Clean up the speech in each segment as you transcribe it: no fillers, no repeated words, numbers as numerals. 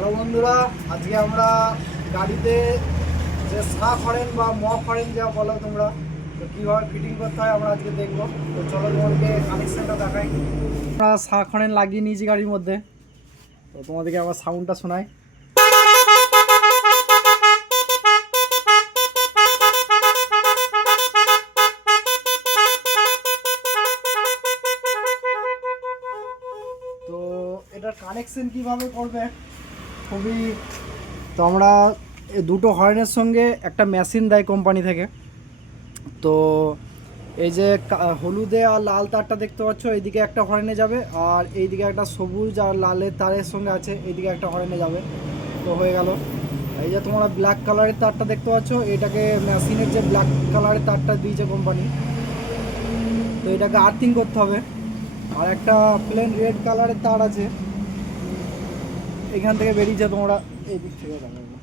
Hello বন্ধুরা, আজকে আমরা গাড়িতে যে শাক হরেন বা মগ হরেন যা বলো তোমরা, তো কীভাবে ফিটিং করতে হয় আমরা আজকে দেখবো। তো চলো তোমাদেরকে কানেকশানটা দেখাই। আমরা শাক হরেন লাগিয়ে নিয়েছি গাড়ির মধ্যে, তো তোমাদেরকে আবার সাউন্ডটা শোনাই। তো এটার কানেকশন কিভাবে করবে খুবই, তো আমরা দুটো হর্নের সঙ্গে একটা মেশিন দেয় কোম্পানি থেকে। তো এই যে হলুদে আর লাল তারটা দেখতে পাচ্ছ, এইদিকে একটা হর্নে যাবে, আর এইদিকে একটা সবুজ আর লালের তারের সঙ্গে আছে, এইদিকে একটা হর্নে যাবে। তো হয়ে গেল। এই যে তোমরা ব্ল্যাক কালারের তারটা দেখতে পাচ্ছ, এটাকে মেশিনের যে ব্ল্যাক কালারের তারটা দিয়েছে কোম্পানি, তো এটাকে আর্থিং করতে হবে। আর একটা প্লেন রেড কালারের তার আছে, এখান থেকে বেরিয়েছে, তোমরা এই দিক থেকে দেখো।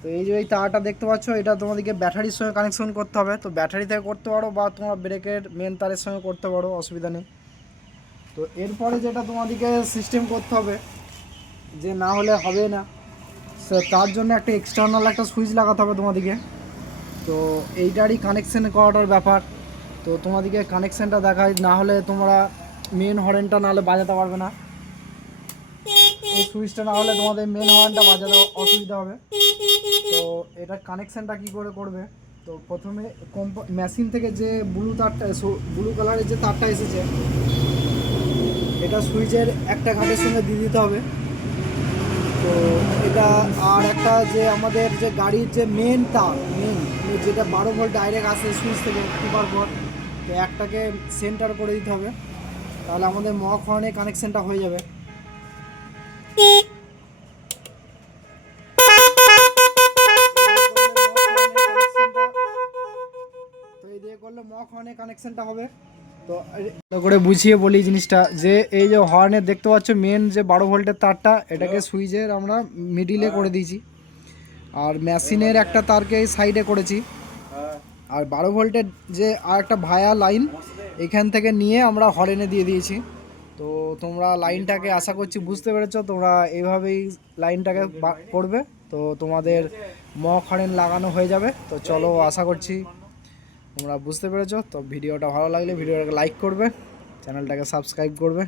তো এই যে এই তারটা দেখতে পাচ্ছ, এটা তোমাদেরকে ব্যাটারির সঙ্গে কানেকশন করতে হবে। তো ব্যাটারি থেকে করতে পারো বা তোমরা ব্রেকের মেন তারের সঙ্গে করতে পারো, অসুবিধা নেই। তো এরপরে যেটা তোমাদেরকে সিস্টেম করতে হবে, যে না হলে হবে না, তার জন্য একটা এক্সটার্নাল একটা সুইচ লাগাতে হবে তোমাদেরকে। তো এইটারই কানেকশান করাটার ব্যাপার। তো তোমাদেরকে কানেকশানটা দেখাই, না হলে তোমরা মেন হর্নটা নাহলে বাজাতে পারবে না। এই সুইচটা না হলে তোমাদের মেন হর্নটা বাজাতে অসুবিধা হবে। তো এটার কানেকশানটা কী করে করবে, তো প্রথমে মেশিন থেকে যে ব্লু কালারের যে তারটা এসেছে, এটা সুইচের একটা ঘাটের সঙ্গে দিয়ে দিতে হবে। তো এটা আর একটা যে আমাদের যে গাড়ির যে মেন তার, যেটা 12 ভোল্ট ডাইরেক্ট আসে সুইচ থেকে টিপার পর, তো একটাকে সেন্টার করে দিতে হবে, তাহলে আমাদের মগ হর্নে কানেকশানটা হয়ে যাবে। তো এই দিয়ে করলে মগ হর্নে কানেকশানটা হবে। তো করে বুঝিয়ে বলি জিনিসটা, যে এই যে হর্নের দেখতে পাচ্ছ মেন যে 12 ভোল্টের তারটা, এটাকে সুইচের আমরা মিডিলে করে দিয়েছি, আর মেশিনের একটা তারকে সাইডে করেছি, আর 12 ভোল্টের যে আর একটা ভায়া লাইন এখান থেকে নিয়ে আমরা হর্নে দিয়ে দিয়েছি। তো তোমরা লাইনটাকে আশা করছি বুঝতে পেরেছো, তোমরা এইভাবেই লাইনটাকে করবে, তো তোমাদের মগ হর্ন লাগানো হয়ে যাবে। তো চলো, আশা করছি তোমরা বুঝতে পেরেছো। তো ভিডিওটা ভালো লাগলে ভিডিওটাকে লাইক করবে, চ্যানেলটাকে সাবস্ক্রাইব করবে।